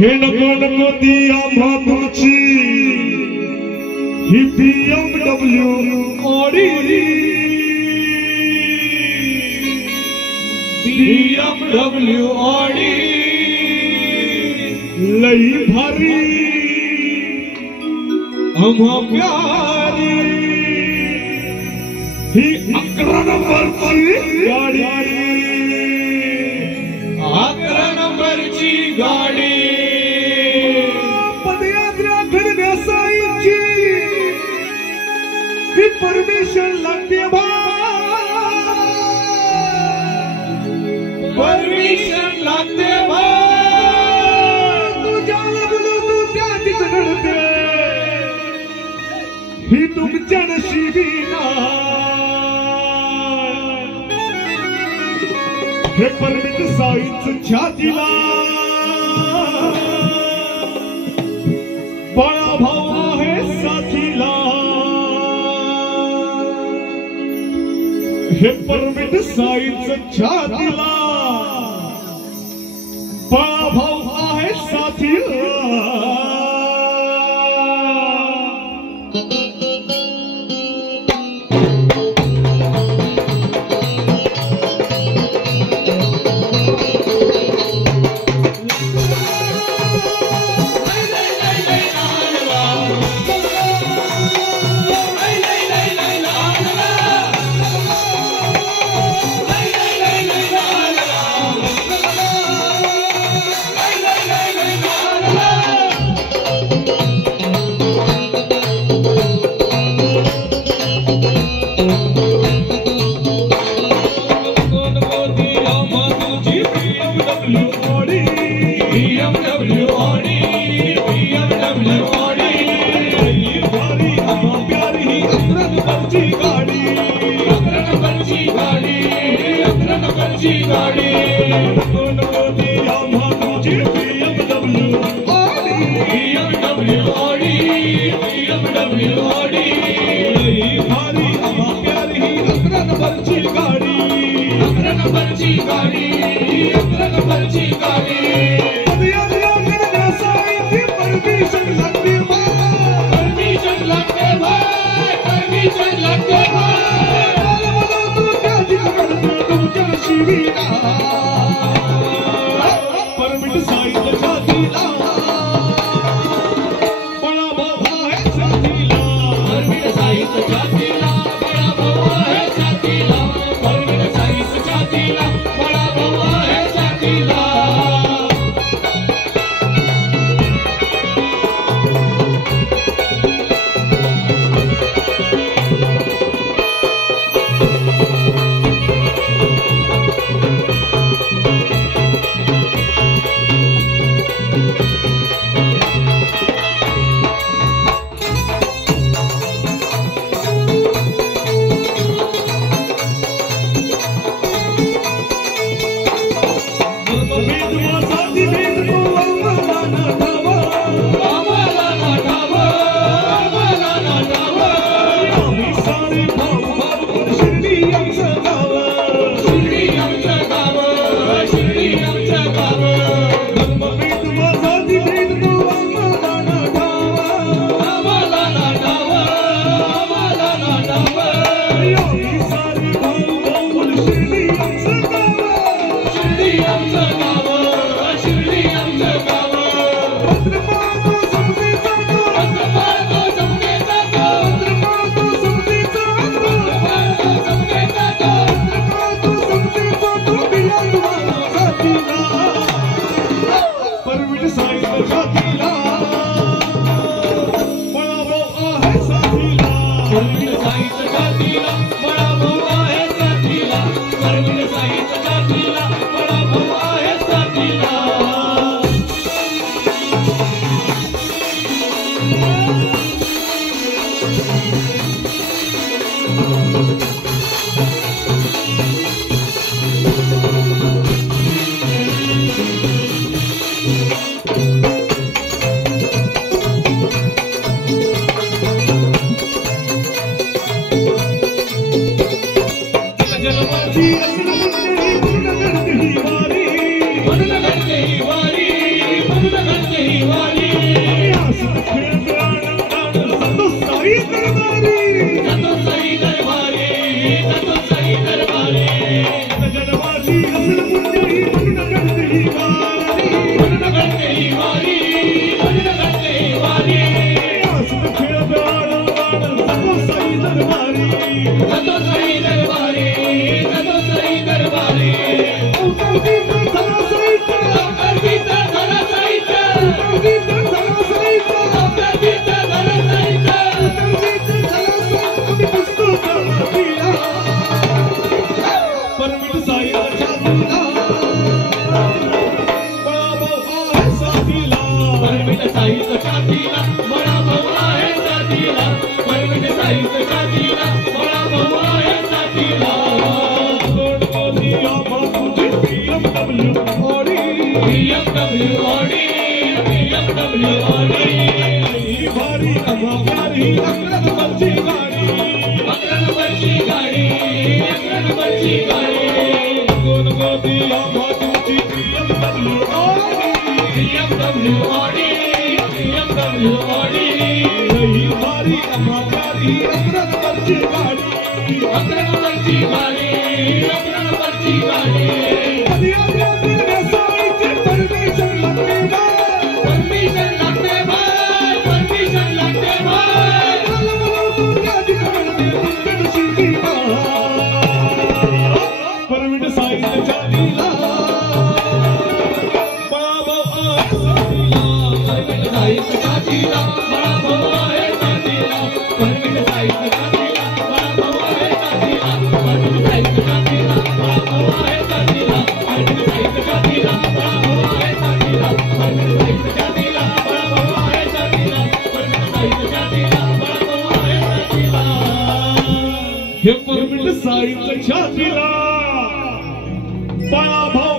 हे नको नको ती आम्हा तुमची ही BMW ऑडी BMW ऑडी लई भारी आम्हा प्यारी ही 11 नंबरची गाडी 11 नंबरची गाडी पदयात्रा घडण्यासाठी ही परमिशन लागते बा परमिशन लागते बा तुझ्या बोलू तू त्या तिथं घडते ही तुमच्या नशिबी हे परमिट साईच छातीला बळा भाऊ आहे साथीला हे परमिट साईच छातीला बळा भाऊ आहे साथीला छातीला बळा भारी अम्मा प्यारी अकरा नंबरची गाडी दोन गोदिया मातुची BMW Audi भारी अम्मा प्यारी अकरा नंबरची गाडी परमिशन लागते परमिट साईंच्या दिला बाबा साईंच्या दिला बाबा साईंच्या परमिट साईंच्या दिला बाबा साईंच्या परमिट साईंच्या दिला बाबा साईंच्या परमिट साईंच्या दिला बाबा साईंच्या परमिट साईंच्या दिला बाबा साईंच्या परमिट साईंच्या दिला बाबा साईंच्या हे परमिट साईंच्या दिला बाळा भाऊ